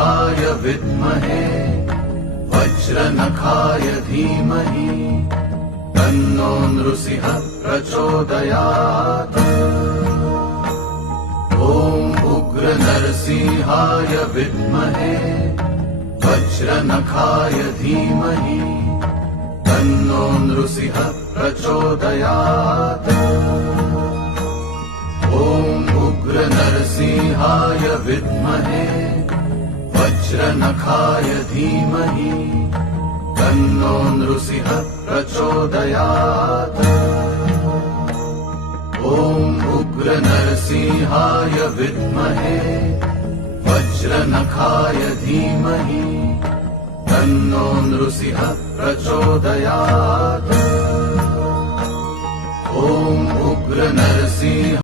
नृसिंहाय विद्महे वज्रनखाय धीमहि तन्नो नृसिंह प्रचोदयात्। ॐ उग्र नरसिंहाय विद्महे वज्रनखाय धीमहि तन्नो नृसिंह प्रचोदयात्। ॐ उग्र नरसिंहाय विद्महे वज्रनखाय धीमहि तन्नो नृसिंह प्रचोदयात्। ॐ उग्र नरसिंहाय विद्महे वज्रनखाय धीमहि तन्नो नृसिंह प्रचोदयात्। ॐ उग्र नरसिंह